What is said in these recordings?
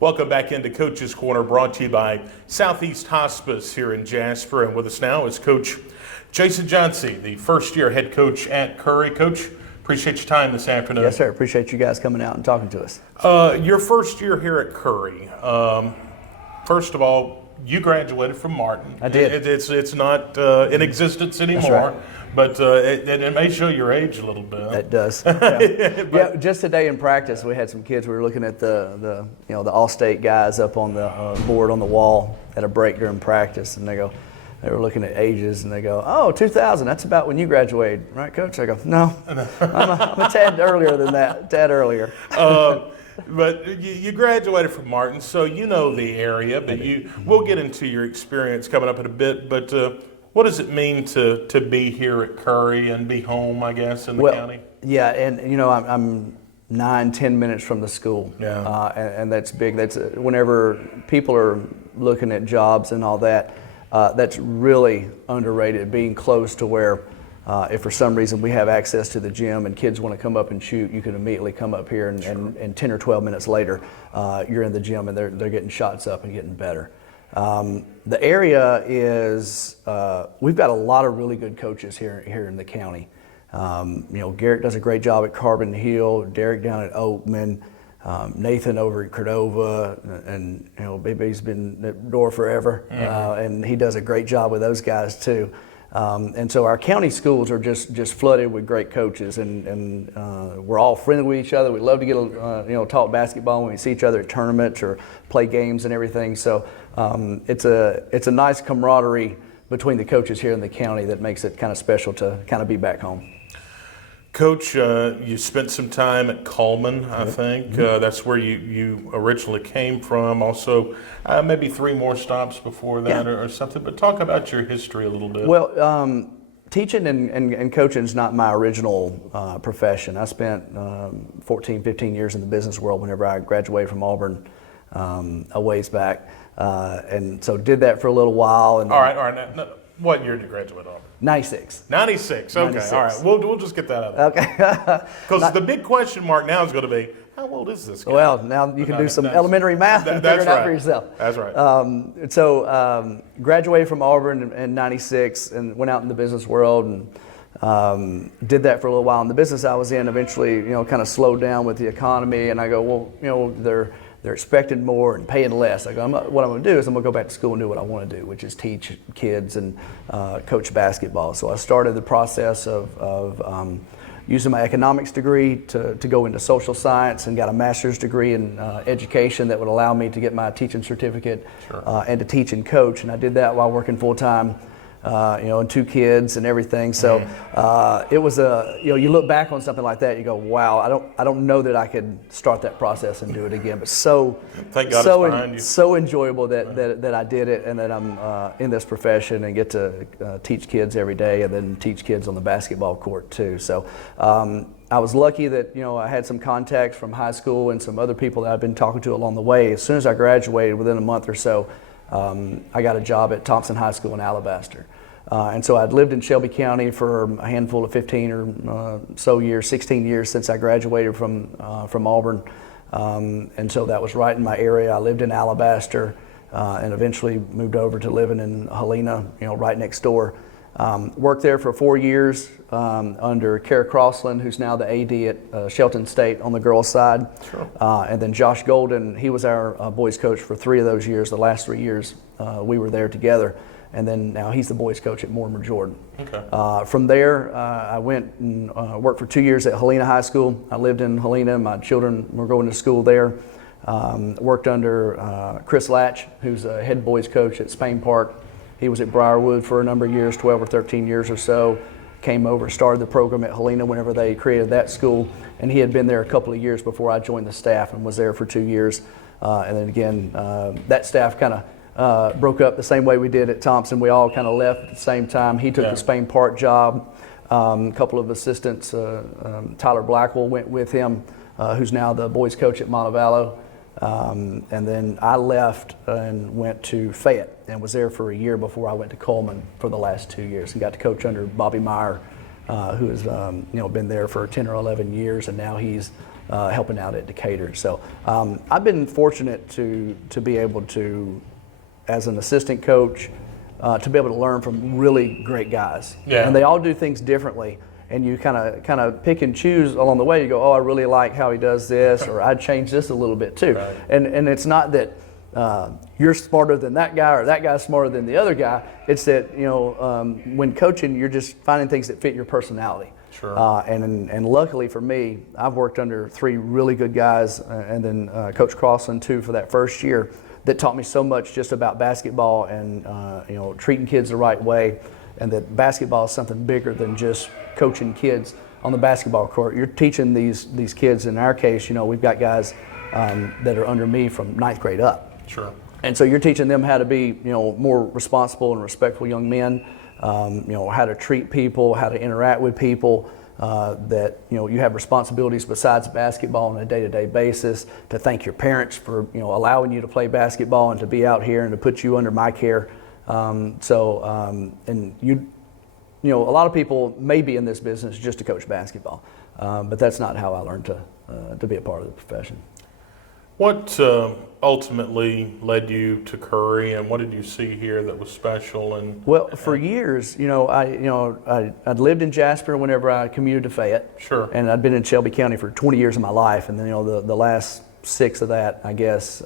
Welcome back into Coach's Corner, brought to you by Southeast Hospice here in Jasper. And with us now is Coach Jason Johnsey, the first-year head coach at Curry. Coach, appreciate your time this afternoon. Yes, sir. Appreciate you guys coming out and talking to us. Your first year here at Curry. First of all, you graduated from Martin. I did. It's not in existence anymore. That's right. But it may show your age a little bit. It does. Yeah. Just today in practice, we had some kids. We were looking at the All-State guys up on the board on the wall at a break during practice, and they were looking at ages, and they go, "Oh, 2000. That's about when you graduated, right, Coach?" I go, "No, I'm a tad earlier than that. Tad earlier." But you graduated from Martin, so you know the area. But we'll get into your experience coming up in a bit. But what does it mean to be here at Curry and be home, I guess, in the county? Yeah, and I'm 9-10 minutes from the school. Yeah. And that's big. That's whenever people are looking at jobs and all that, that's really underrated. Being close to where, if for some reason we have access to the gym and kids want to come up and shoot, you can immediately come up here and 10 or 12 minutes later, you're in the gym and they're getting shots up and getting better. The area is, we've got a lot of really good coaches here in the county. Garrett does a great job at Carbon Hill, Derek down at Oatman, Nathan over at Cordova, and BB's been at Door forever, and he does a great job with those guys too. And so our county schools are just flooded with great coaches, and we're all friendly with each other. We love to get talk basketball when we see each other at tournaments or play games and everything. So it's a nice camaraderie between the coaches here in the county that makes it kind of special to kind of be back home. Coach, you spent some time at Coleman, I think. That's where you originally came from. Also, maybe 3 more stops before that or something. But talk about your history a little bit. Well, teaching and coaching is not my original profession. I spent 14, 15 years in the business world whenever I graduated from Auburn a ways back. And so did that for a little while. And all right. No, what year did you graduate Auburn? 96. 96. Okay. 96. All right. We'll just get that out. Okay. Because the big question mark now is going to be, how old is this guy? Well, now you can do some elementary math and figure it out for yourself. That's right. So graduated from Auburn in 96 and went out in the business world and did that for a little while. And the business I was in eventually, kind of slowed down with the economy. And I go, well, they're expecting more and paying less. I go, what I'm going to do is I'm going to go back to school and do what I want to do, which is teach kids and coach basketball. So I started the process of using my economics degree to go into social science and got a master's degree in education that would allow me to get my teaching certificate and to teach and coach. And I did that while working full time. And 2 kids and everything. So it was you look back on something like that, you go, wow, I don't know that I could start that process and do it again. But thank God it's behind you. So enjoyable that I did it and that I'm in this profession and get to teach kids every day and then teach kids on the basketball court too. So I was lucky that I had some contacts from high school and some other people that I've been talking to along the way. As soon as I graduated, within a month or so, I got a job at Thompson High School in Alabaster. And so I'd lived in Shelby County for a handful of 15 or so years, 16 years since I graduated from Auburn. And so that was right in my area. I lived in Alabaster and eventually moved over to living in Helena, right next door. Worked there for 4 years under Kara Crossland, who's now the AD at Shelton State on the girls' side. Sure. And then Josh Golden, he was our boys' coach for 3 of those years. The last 3 years we were there together. And then now he's the boys' coach at Mortimer Jordan. Okay. From there, I went and worked for 2 years at Helena High School. I lived in Helena. My children were going to school there. Worked under Chris Latch, who's a head boys' coach at Spain Park. He was at Briarwood for a number of years, 12 or 13 years or so. Came over, started the program at Helena whenever they created that school. And he had been there a couple of years before I joined the staff and was there for 2 years. And then again, that staff kind of broke up the same way we did at Thompson. We all kind of left at the same time. He took the Spain Park job. A couple of assistants, Tyler Blackwell went with him, who's now the boys coach at Montevallo. And then I left and went to Fayette and was there for a year before I went to Coleman for the last 2 years and got to coach under Bobby Meyer, who has been there for 10 or 11 years, and now he's helping out at Decatur. So I've been fortunate to be able to, as an assistant coach, to be able to learn from really great guys. Yeah. And they all do things differently. And you kind of pick and choose along the way. You go, oh, I really like how he does this, or I'd change this a little bit too. Right. And it's not that you're smarter than that guy or that guy's smarter than the other guy. It's that, when coaching, you're just finding things that fit your personality. Sure. And luckily for me, I've worked under 3 really good guys, and then Coach Crossland too for that first year, that taught me so much just about basketball and treating kids the right way, and that basketball is something bigger than just coaching kids on the basketball court. You're teaching these kids. In our case, we've got guys that are under me from 9th grade up. Sure. And so you're teaching them how to be, more responsible and respectful young men. How to treat people, how to interact with people. That you have responsibilities besides basketball on a day-to-day basis. To thank your parents for allowing you to play basketball and to be out here and to put you under my care. And a lot of people may be in this business just to coach basketball, but that's not how I learned to be a part of the profession. What ultimately led you to Curry, and what did you see here that was special? And well, for years, I'd lived in Jasper whenever I commuted to Fayette. Sure. And I'd been in Shelby County for 20 years of my life, and then the last 6 of that, I guess,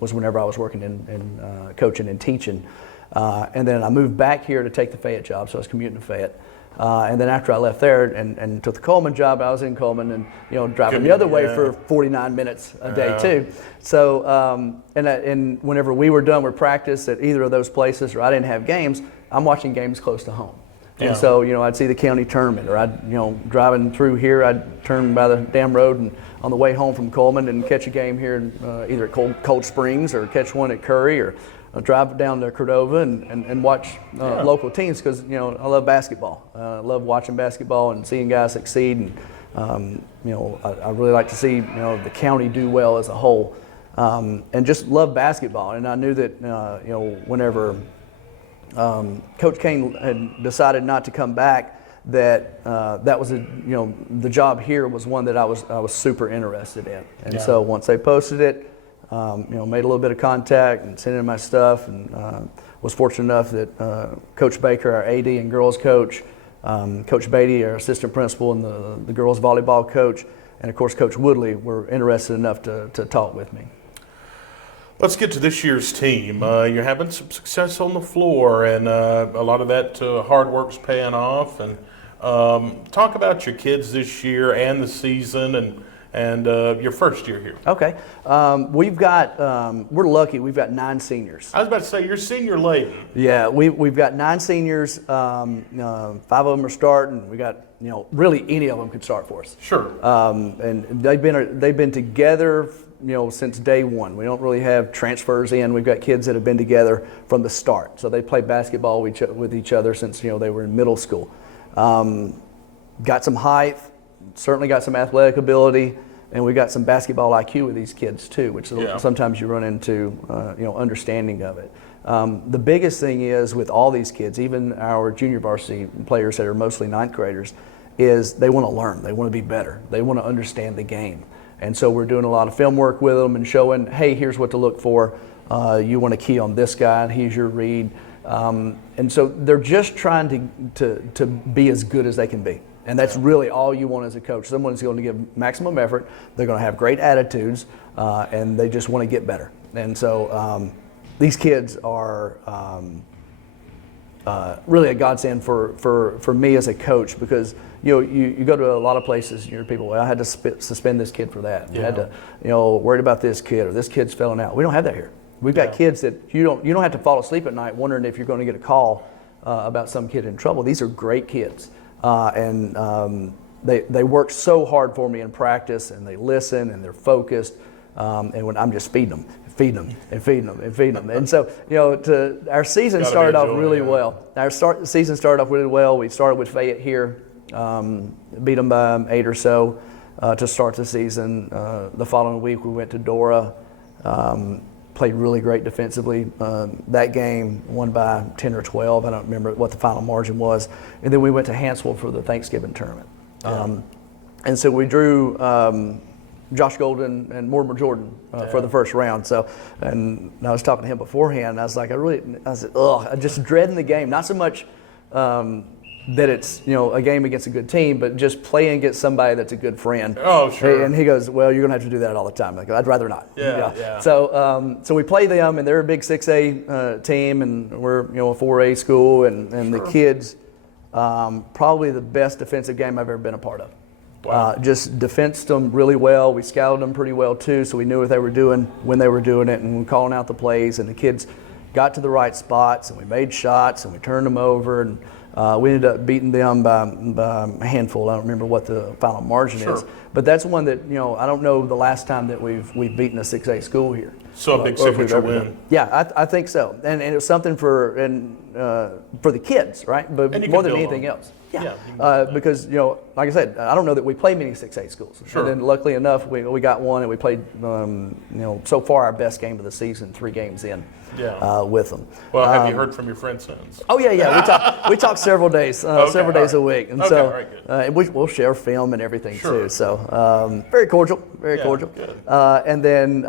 was whenever I was working in coaching and teaching. And then I moved back here to take the Fayette job, so I was commuting to Fayette. And then after I left there and took the Coleman job, I was in Coleman and driving the other way for 49 minutes a day too. So and whenever we were done with practice at either of those places, or I didn't have games, I'm watching games close to home. And so I'd see the county tournament, or I'd driving through here, I'd turn by the dam road and on the way home from Coleman and catch a game here either at Cold Springs or catch one at Curry, or drive down to Cordova and watch local teams, because I love basketball. I love watching basketball and seeing guys succeed, and I really like to see the county do well as a whole, and just love basketball. And I knew that whenever Coach Kane had decided not to come back, that that was the job here was one that I was super interested in. And so once they posted it, made a little bit of contact and sent in my stuff, and was fortunate enough that Coach Baker, our AD and girls coach, Coach Beatty, our assistant principal, and the girls volleyball coach, and of course Coach Woodley were interested enough to talk with me. Let's get to this year's team. You're having some success on the floor, and a lot of that hard work's paying off. And talk about your kids this year and the season, and your first year here. Okay. We're lucky. We've got 9 seniors. I was about to say, you're senior lady. Yeah, we've got 9 seniors. 5 of them are starting. We got, really any of them could start for us. Sure. And they've been together, since day one. We don't really have transfers in. We've got kids that have been together from the start. So they played basketball with each other since, they were in middle school. Got some height, certainly got some athletic ability, and we got some basketball IQ with these kids too, which sometimes you run into, understanding of it. The biggest thing is with all these kids, even our junior varsity players that are mostly 9th graders, is they want to learn. They want to be better. They want to understand the game. And so we're doing a lot of film work with them and showing, hey, here's what to look for. You want to key on this guy, and here's your read. And so they're just trying to be as good as they can be. And that's really all you want as a coach. Someone who's going to give maximum effort. They're going to have great attitudes, and they just want to get better. And so these kids are really a godsend for me as a coach, because you go to a lot of places and you're people, well, I had to suspend this kid for that. You had to worried about this kid, or this kid's failing out. We don't have that here. We've got kids that you don't have to fall asleep at night wondering if you're going to get a call about some kid in trouble. These are great kids, and they work so hard for me in practice, and they listen, and they're focused, and when I'm just feeding them. And so, our season started off really well. Season started off really well. We started with Fayette here, beat them by 8 or so to start the season. The following week we went to Dora, played really great defensively. That game won by 10 or 12. I don't remember what the final margin was. And then we went to Hansville for the Thanksgiving tournament. And so we drew Josh Golden and Mortimer Jordan for the first round. So, and I was talking to him beforehand. And I was like, I said, I'm just dreading the game. Not so much that it's a game against a good team, but just playing against somebody that's a good friend. Oh, sure. And he goes, well, you're gonna have to do that all the time. Like, I'd rather not. Yeah. So we play them, and they're a big 6A team, and we're a 4A school, and the kids, probably the best defensive game I've ever been a part of. Wow. Just defensed them really well. We scouted them pretty well too, so we knew what they were doing when they were doing it, and we were calling out the plays, and the kids got to the right spots, and we made shots, and we turned them over, and we ended up beating them by a handful. I don't remember what the final margin is, but that's one that I don't know the last time that we've beaten a 6A school here. So a big signature win. Yeah, I think so, and it was something for the kids, right? But more than anything else. Yeah. Because like I said, I don't know that we play many 6A schools. Sure. And then luckily enough, we got one, and we played so far our best game of the season, 3 games in. With them. Well, have you heard from your friend since? Oh yeah. We talk several days, several days a week, and we'll share film and everything too. So very cordial, very cordial. And then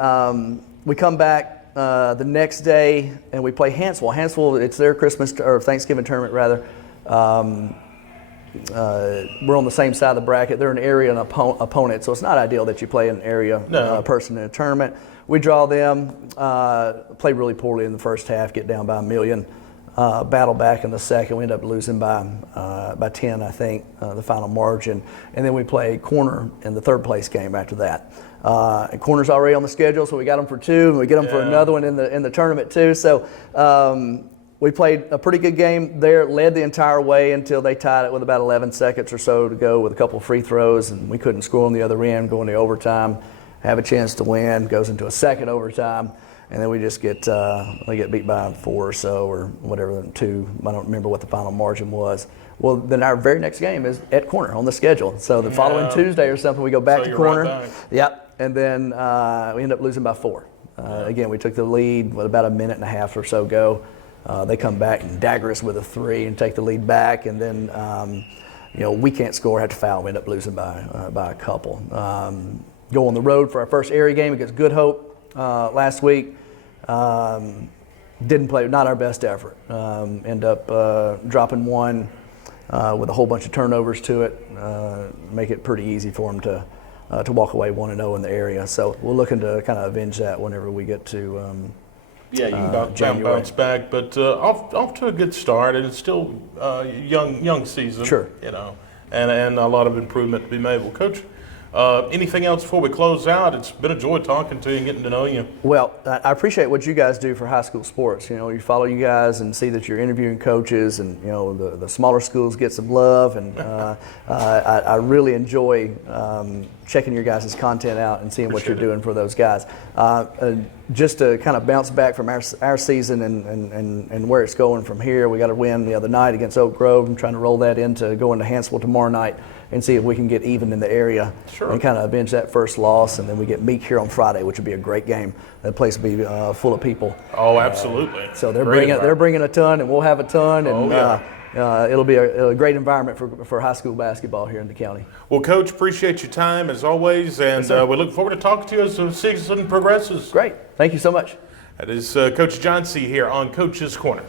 we come back the next day and we play Hansville. Hansville, it's their Christmas or Thanksgiving tournament rather. We're on the same side of the bracket. They're an area and opponent, so it's not ideal that you play an area person in a tournament. We draw them, play really poorly in the first half, get down by 1 million, battle back in the second. We end up losing by 10, I think, the final margin. And then we play Corner in the third place game after that. And Corner's already on the schedule, so we got them for 2, and we get them for another one in the tournament too. So we played a pretty good game there, led the entire way until they tied it with about 11 seconds or so to go with a couple of free throws, and we couldn't score on the other end, go into overtime, have a chance to win, goes into a second overtime, and then we just get beat by 4 or so or whatever, 2. I don't remember what the final margin was. Well, then our very next game is at Corner on the schedule. So the following Tuesday or something, we go back to Corner. Right back. Yep, and then we end up losing by 4. Again, we took the lead with about a minute and a half or so go. They come back and dagger us with a 3 and take the lead back, and then we can't score, have to foul. We end up losing by a couple. Go on the road for our first area game against Good Hope last week. Didn't play, not our best effort. End up dropping one with a whole bunch of turnovers to it. Make it pretty easy for them to walk away 1-0 in the area. So we're looking to kind of avenge that whenever we get to you can bounce back, but off to a good start, and it's still young season. Sure. And a lot of improvement to be made. Well, Coach, anything else before we close out? It's been a joy talking to you and getting to know you. Well, I appreciate what you guys do for high school sports. You follow you guys and see that you're interviewing coaches, and the smaller schools get some love, and I really enjoy checking your guys' content out and seeing what you're doing for those guys. Just to kind of bounce back from our season and where it's going from here, we got a win the other night against Oak Grove. I'm trying to roll that into going to Hansville tomorrow night and see if we can get even in the area and kind of avenge that first loss. And then we get Meek here on Friday, which would be a great game. That place will be full of people. Oh, absolutely. So they're bringing a ton, and we'll have a ton, and it'll be a great environment for high school basketball here in the county. Well, Coach, appreciate your time as always, and we look forward to talking to you as the season progresses. Great. Thank you so much. That is Coach Johnsey here on Coach's Corner.